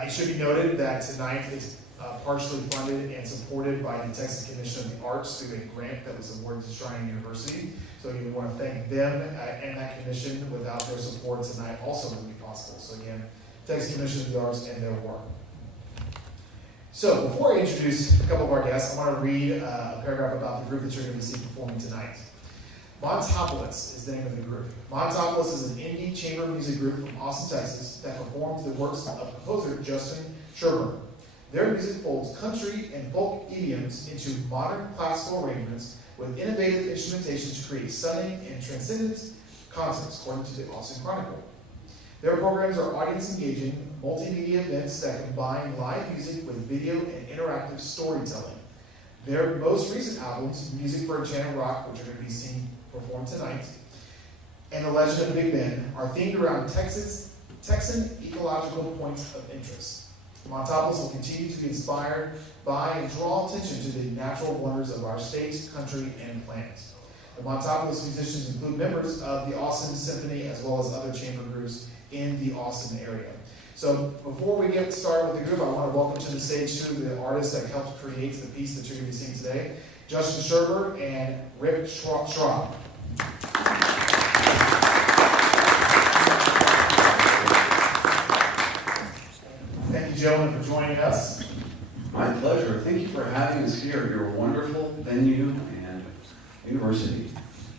It should be noted that tonight is partially funded and supported by the Texas Commission of the Arts through a grant that was awarded to Schreiner University. So we want to thank them and that commission. Without their support tonight also wouldn't be possible. So again, Texas Commission of the Arts and their work. So before I introduce a couple of our guests, I want to read a paragraph about the group that you're going to see performing tonight. Montopolis is the name of the group. Montopolis is an indie chamber music group from Austin, Texas that performs the works of composer Justin Sherburn. Their music folds country and folk idioms into modern classical arrangements with innovative instrumentation to create stunning and transcendent concerts, according to the Austin Chronicle. Their programs are audience-engaging, multimedia events that combine live music with video and interactive storytelling. Their most recent albums, Music for Enchanted Rock, which are going to be seen performed tonight, and The Legend of Big Ben, are themed around Texan ecological points of interest. Montopolis will continue to be inspired by and draw attention to the natural wonders of our state, country, and planet. The Montopolis musicians include members of the Austin Symphony as well as other chamber groups in the Austin area. So before we get started with the group, I want to welcome to the stage two of the artists that helped create the piece that you're going to be seeing today, Justin Sherburn and Rip Shaub. Thank you, gentlemen, for joining us. My pleasure. Thank you for having us here. You're a wonderful venue and university.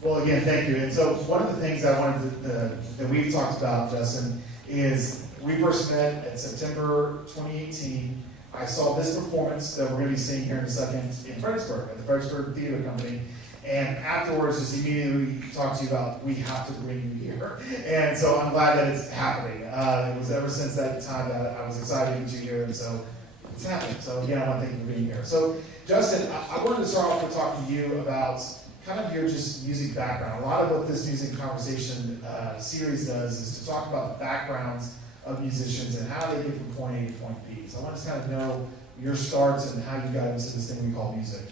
Well, again, thank you. And so one of the things I wanted that we've talked about, Justin, is we first met in September 2018. I saw this performance that we're going to be seeing here in a second in Fredericksburg, at the Fredericksburg Theater Company. And afterwards, just immediately talked to you about, we have to bring you here. And so I'm glad that it's happening. It was ever since that time that I was excited to get you here, and so it's happening. So again, I want to thank you for being here. So Justin, I wanted to start off with talking to you about kind of your just music background. A lot of what this music conversation series does is to talk about the backgrounds of musicians and how they get from point A to point B. So I want to just kind of know your starts and how you got into this thing we call music.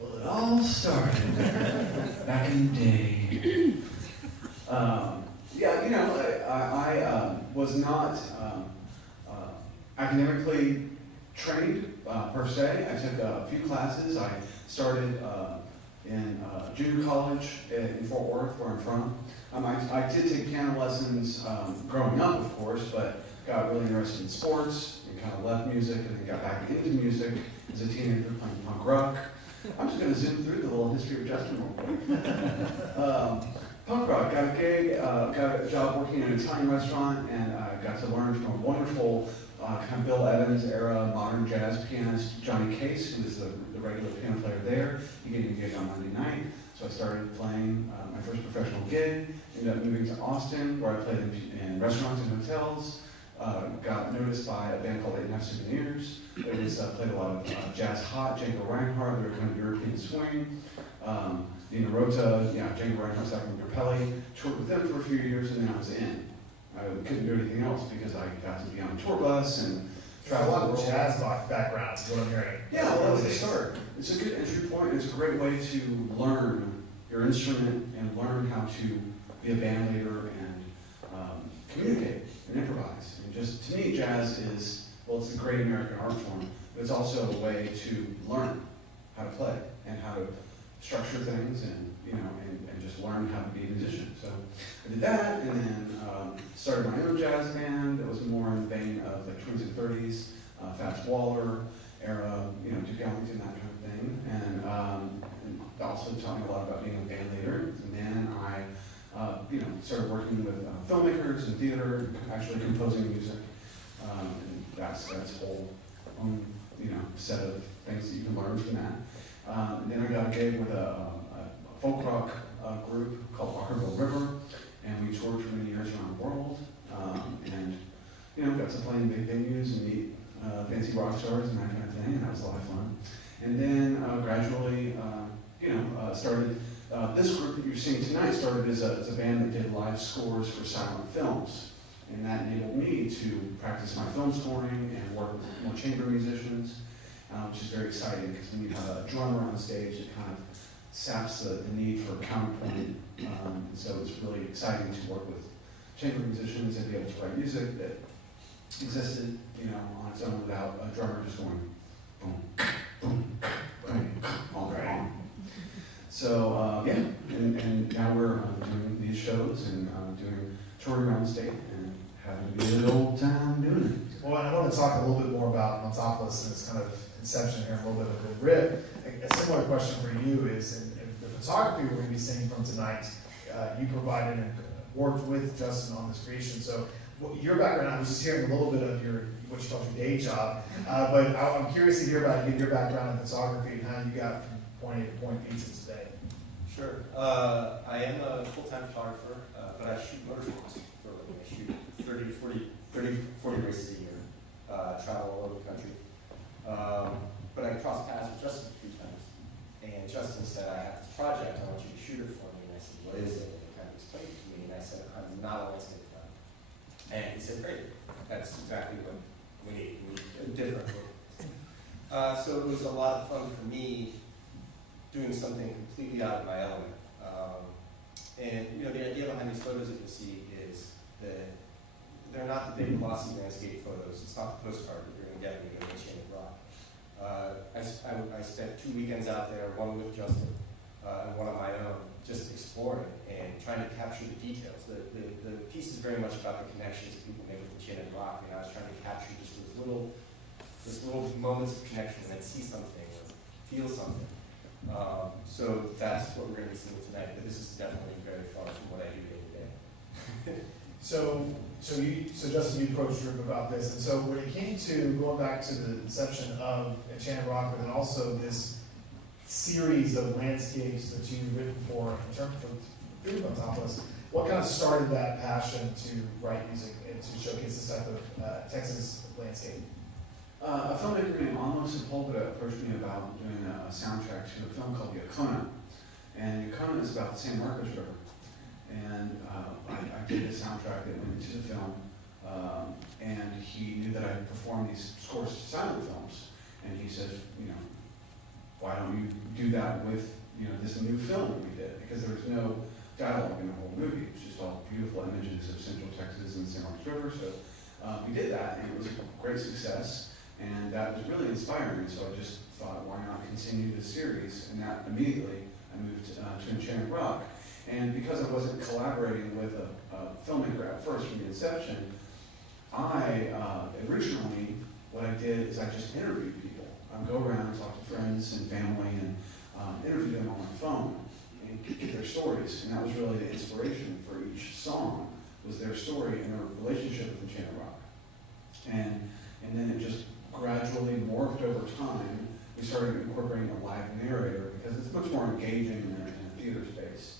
Well, it all started back in the day. I was not academically trained per se. I took a few classes. I started in junior college in Fort Worth, where I'm from. I did take piano lessons growing up, of course, but got really interested in sports and kind of left music and then got back into music as a teenager playing punk rock. I'm just going to zoom through the little history of Justin real quick. Punk rock, got a gig, got a job working in an Italian restaurant, and got to learn from a wonderful kind of Bill Evans era modern jazz pianist, Johnny Case, who was the regular piano player there. He gave me a gig on Monday night, so I started playing my first professional gig, ended up moving to Austin, where I played in restaurants and hotels. Got noticed by a band called Inventive Souvenirs. It was played a lot of jazz hot, Django Reinhardt, they were kind of European swing. Nina Rota, Django Reinhardt, Zachary Capelli, toured with them for a few years, and then I was in. I couldn't do anything else because I got to be on a tour bus and travel. A lot of jazz backgrounds is what I'm hearing. Yeah, well, that's a start. It's a good entry point. It's a great way to learn your instrument and learn how to be a band leader and communicate and improvise. And just, to me, jazz is, well, it's a great American art form, but it's also a way to learn how to play and how to structure things and just learn how to be a musician. So I did that, and then started my own jazz band that was more in the vein of like 20s and 30s, Fats Waller era, Duke Ellington, that kind of thing, and also taught me a lot about being a band leader. And then I started working with filmmakers and theater, and actually composing music, and that's a whole own set of things that you can learn from that. And then I got a gig with a folk rock group called Kerrville River, and we toured for many years around the world, and got to play in big venues and meet fancy rock stars and that kind of thing, and that was a lot of fun. And then gradually, started, this group that you're seeing tonight started as a band that did live scores for silent films, and that enabled me to practice my film scoring and work with more chamber musicians. which is very exciting because when you have a drummer on stage, it kind of saps the need for counterpoint. And so it's really exciting to work with chamber musicians and be able to write music that existed, on its own without a drummer just going boom, boom, boom, all day long. So and now we're doing these shows and doing touring around the state and having a good old time doing it. Well, and I want to talk a little bit more about Montopolis and its kind of inception here, a little bit of the Rip. A similar question for you is, in the photography we're going to be seeing from tonight, you provided and worked with Justin on this creation. So your background, I was just hearing a little bit of what you call your day job, but I'm curious to hear about your background in photography and how you got from point A to point B to today. Sure. I am a full-time photographer, but I shoot motorsports for a living. I shoot 40 races a year, travel all over the country. But I crossed paths with Justin a few times. And Justin said, I have this project, I want you to shoot it for me. And I said, what is it? And he kind of explained it to me. And I said, I'm not a landscape guy. And he said, great. That's exactly what we need. We need a different look. So it was a lot of fun for me doing something completely out of my element. And the idea behind these photos that you'll see is that they're not the big glossy landscape photos. It's not the postcard that you're going to get when you go to Enchanted Rock. I spent 2 weekends out there, one with Justin and one on my own, just exploring and trying to capture the details. The piece is very much about the connections that people make with Enchanted Rock. And I was trying to capture just those little moments of connection and see something or feel something. So that's what we're going to be seeing tonight. But this is definitely very far from what I do day to day. So Justin, you approached Rip about this, and so when it came to going back to the inception of Enchanted Rock, but then also this series of landscapes that you've written for in terms of Montopolis, what kind of started that passion to write music and to showcase this type of Texas landscape? A filmmaker named Ennio approached me about doing a soundtrack to a film called Yacona. And Yacona is about the San Marcos River. And I did the soundtrack that went into the film. And he knew that I performed these scores to silent films. And he said, why don't you do that with this new film that we did? Because there was no dialogue in the whole movie. It was just all beautiful images of Central Texas and the San Marcos River. So we did that, and it was a great success. And that was really inspiring, so I just thought, why not continue the series? And that immediately, I moved to Enchanted Rock. And because I wasn't collaborating with a filmmaker at first from the inception, originally, what I did is I just interviewed people. I'd go around and talk to friends and family and interview them on my phone and get their stories. And that was really the inspiration for each song, was their story and their relationship with Enchanted Rock. And then it just gradually morphed over time. We started incorporating a live narrator because it's much more engaging in a theater space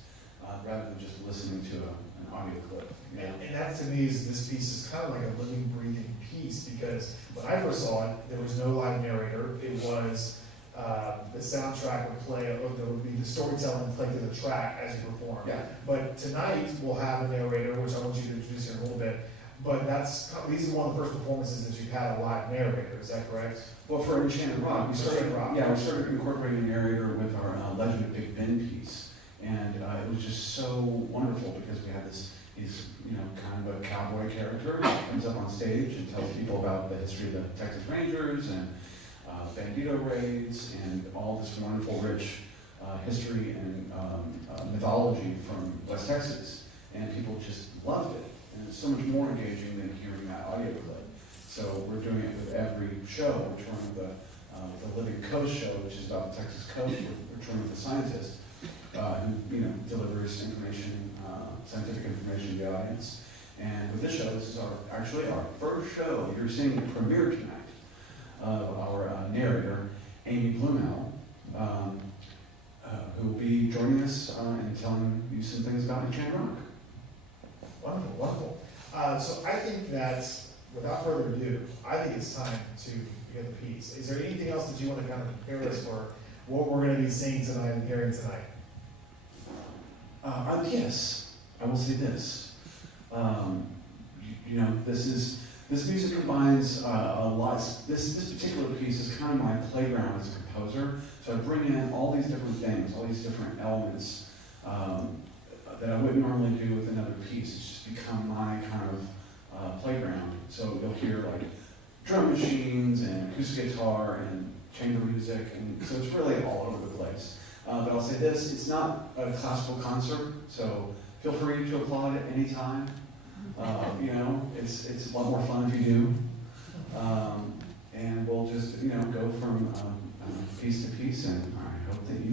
rather than just listening to an audio clip. And that to me this piece is kind of like a living, breathing piece, because when I first saw it, there was no live narrator. It was the soundtrack would play, there would be the storytelling played to the track as you perform. Yeah. But tonight we'll have a narrator, which I want you to introduce in a little bit. But these are one of the first performances that you've had a live narrator, is that correct? Well, for Enchanted Rock, we started incorporating a narrator with our Legend of Big Ben piece. And it was just so wonderful because we had he's kind of a cowboy character who comes up on stage and tells people about the history of the Texas Rangers and Bandito raids and all this wonderful, rich history and mythology from West Texas. And people just loved it. And it's so much more engaging than hearing that audio clip. So we're doing it with every show. We're touring with the Living Coast show, which is about the Texas coast. We're touring with a scientist who delivers information, scientific information to the audience. And with this show, this is actually our first show. You're seeing the premiere tonight of our narrator, Amy Blumell, who will be joining us and telling you some things about Enchanted Rock. Wonderful, wonderful. So I think that, without further ado, I think it's time to begin the piece. Is there anything else that you want to kind of prepare us for what we're going to be seeing tonight and hearing tonight? Yes, I will say this. This This music combines a lot. This particular piece is kind of my playground as a composer. So I bring in all these different things, all these different elements that I wouldn't normally do with another piece. It's just become my kind of playground. So you'll hear like drum machines and acoustic guitar and chamber music, and so it's really all over the place. But I'll say this, it's not a classical concert, so feel free to applaud at any time. You know, it's a lot more fun if you do. And we'll just, you know, go from piece to piece, and I hope that